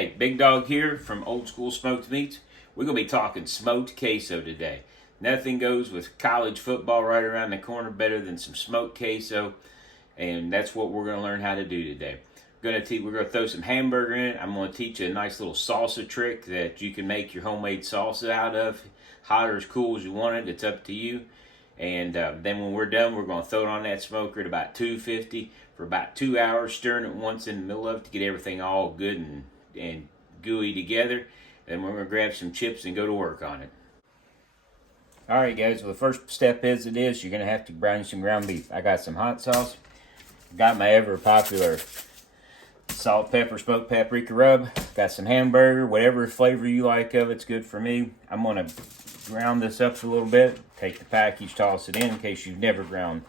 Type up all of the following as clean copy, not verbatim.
Hey, Big Dog here from Old School Smoked Meats. We're going to be talking smoked queso today. Nothing goes with college football right around the corner better than some smoked queso, and that's what we're going to learn how to do today. We're going to throw some hamburger in it. I'm going to teach you a nice little salsa trick that you can make your homemade salsa out of. Hot or as cool as you want it, it's up to you. And then when we're done, we're going to throw it on that smoker at about 250 for about 2 hours, stirring it once in the middle of it to get everything all good and gooey together. Then we're going to grab some chips and go to work on it. Alright guys, well the first step you're going to have to brown some ground beef. I got some hot sauce. Got my ever popular salt, pepper, smoked paprika rub. Got some hamburger, whatever flavor you like of it's good for me. I'm going to ground this up a little bit. Take the package, toss it in case you've never ground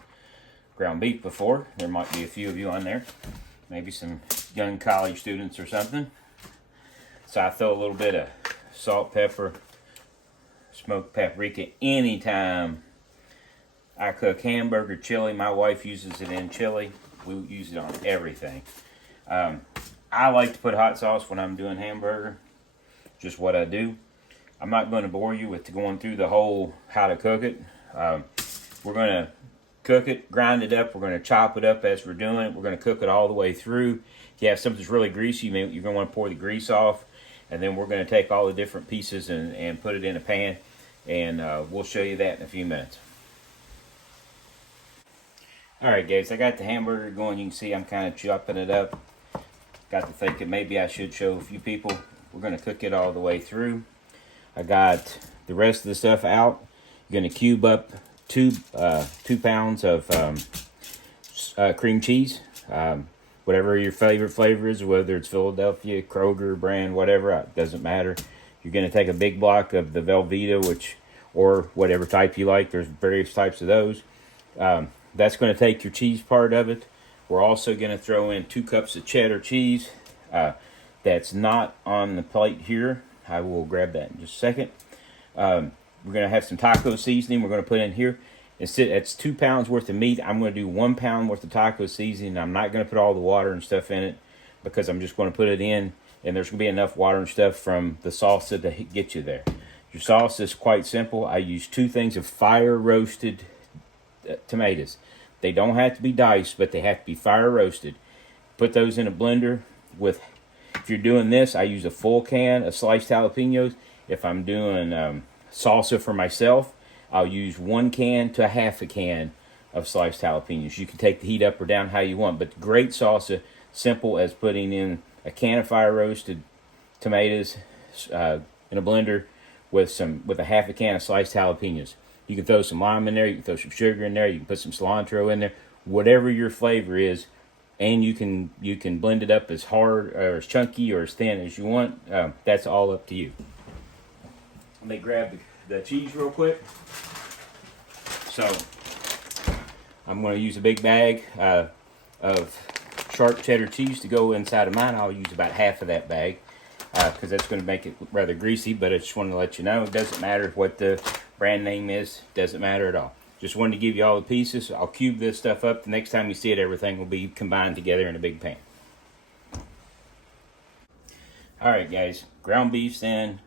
beef before. There might be a few of you on there. Maybe some young college students or something. So I throw a little bit of salt, pepper, smoked paprika anytime I cook hamburger, chili. My wife uses it in chili. We use it on everything. I like to put hot sauce when I'm doing hamburger. Just what I do. I'm not going to bore you with going through the whole how to cook it. We're going to cook it, grind it up. We're going to chop it up as we're doing it. We're going to cook it all the way through. If you have something that's really greasy, you're going to want to pour the grease off. And then we're going to take all the different pieces and put it in a pan. And we'll show you that in a few minutes. Alright guys, I got the hamburger going. You can see I'm kind of chopping it up. Got to thinking maybe I should show a few people. We're going to cook it all the way through. I got the rest of the stuff out. You're going to cube up 2 pounds of cream cheese. Whatever your favorite flavor is, whether it's Philadelphia, Kroger brand, whatever, it doesn't matter. You're going to take a big block of the Velveeta, or whatever type you like. There's various types of those. That's going to take your cheese part of it. We're also going to throw in 2 cups of cheddar cheese. That's not on the plate here. I will grab that in just a second. We're going to have some taco seasoning we're going to put in here. It's 2 pounds worth of meat. I'm going to do 1 pound worth of taco seasoning. I'm not going to put all the water and stuff in it because I'm just going to put it in, and there's going to be enough water and stuff from the salsa to get you there. Your sauce is quite simple. I use 2 things of fire roasted tomatoes. They don't have to be diced, but they have to be fire roasted. Put those in a blender with, if you're doing this, I use a full can of sliced jalapenos. If I'm doing salsa for myself, I'll use 1 can to a half a can of sliced jalapenos. You can take the heat up or down how you want, but great salsa, simple as putting in a can of fire roasted tomatoes in a blender with a half a can of sliced jalapenos. You can throw some lime in there, you can throw some sugar in there, you can put some cilantro in there, whatever your flavor is, and you can blend it up as hard or as chunky or as thin as you want. That's all up to you. Let me grab the cheese real quick. So I'm going to use a big bag of sharp cheddar cheese to go inside of mine. I'll use about half of that bag because that's going to make it rather greasy, but I just wanted to let you know it doesn't matter what the brand name is. Doesn't matter at all. Just wanted to give you all the pieces. I'll cube this stuff up. The next time you see it, everything will be combined together in a big pan. Alright guys, ground beef's in,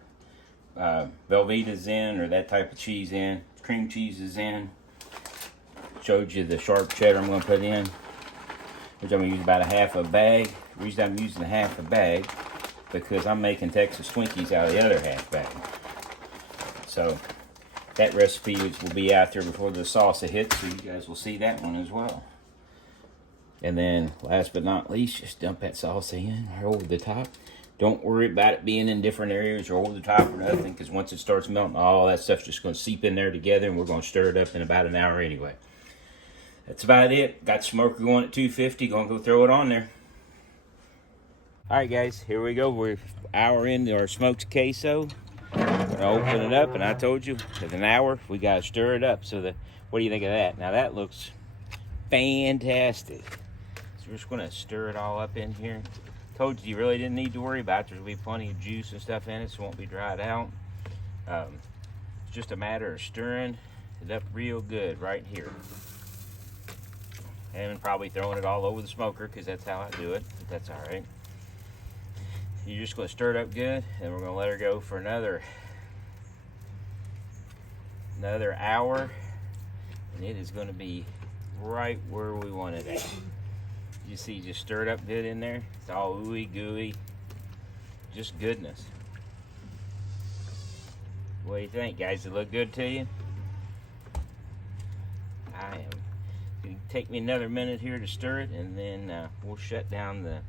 Velveeta's in, or that type of cheese in, cream cheese is in. Showed you the sharp cheddar I'm going to put in, which I'm going to use about a half a bag. The reason I'm using a half a bag because I'm making Texas Twinkies out of the other half bag. So that recipe will be out there before the salsa hits, so you guys will see that one as well. And then last but not least, just dump that salsa in right over the top. Don't worry about it being in different areas or over the top or nothing, because once it starts melting, all that stuff's just going to seep in there together, and we're going to stir it up in about an hour anyway. That's about it. Got the smoker going at 250. Going to go throw it on there. Alright guys, here we go. We're an hour into our smoked queso. We're going to open it up, and I told you, in an hour, we got to stir it up. So what do you think of that? Now that looks fantastic. So we're just going to stir it all up in here. Told you really didn't need to worry about it. There's going to be plenty of juice and stuff in it, so it won't be dried out. It's just a matter of stirring it up real good right here. And probably throwing it all over the smoker, because that's how I do it, but that's all right. you're just going to stir it up good, and we're going to let her go for another hour, and it is going to be right where we want it at. You see, just stir it up good in there. It's all ooey gooey, just goodness. What do you think, guys? Does it look good to you? I am. It'll take me another minute here to stir it, and then we'll shut down the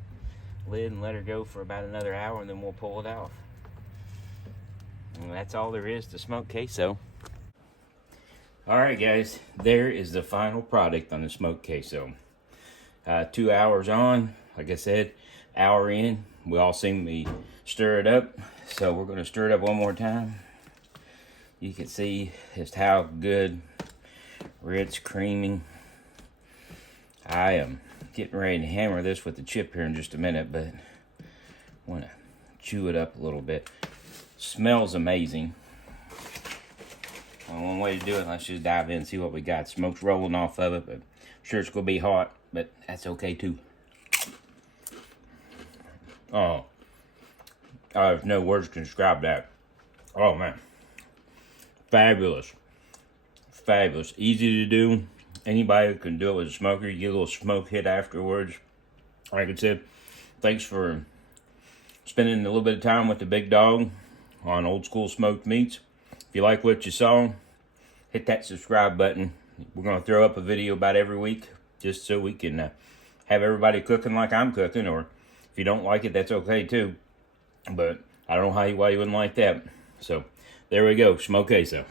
lid and let her go for about another hour, and then we'll pull it off. And that's all there is to smoked queso. Alright guys, there is the final product on the smoked queso. 2 hours on, like I said, hour in, we all seen me stir it up, so we're going to stir it up one more time. You can see just how good, rich, creamy. I am getting ready to hammer this with the chip here in just a minute, but I want to chew it up a little bit. Smells amazing. Well, one way to do it, let's just dive in and see what we got. Smoke's rolling off of it, but I'm sure it's going to be hot, but that's okay too. Oh, there's no words to describe that. Oh man, fabulous. Fabulous. Easy to do. Anybody can do it with a smoker. You get a little smoke hit afterwards. Like I said, thanks for spending a little bit of time with the big dog on Old School Smoked Meats. If you like what you saw, hit that subscribe button. We're going to throw up a video about every week just so we can have everybody cooking like I'm cooking. Or if you don't like it, that's okay too. But I don't know why you wouldn't like that. So there we go, smoked queso.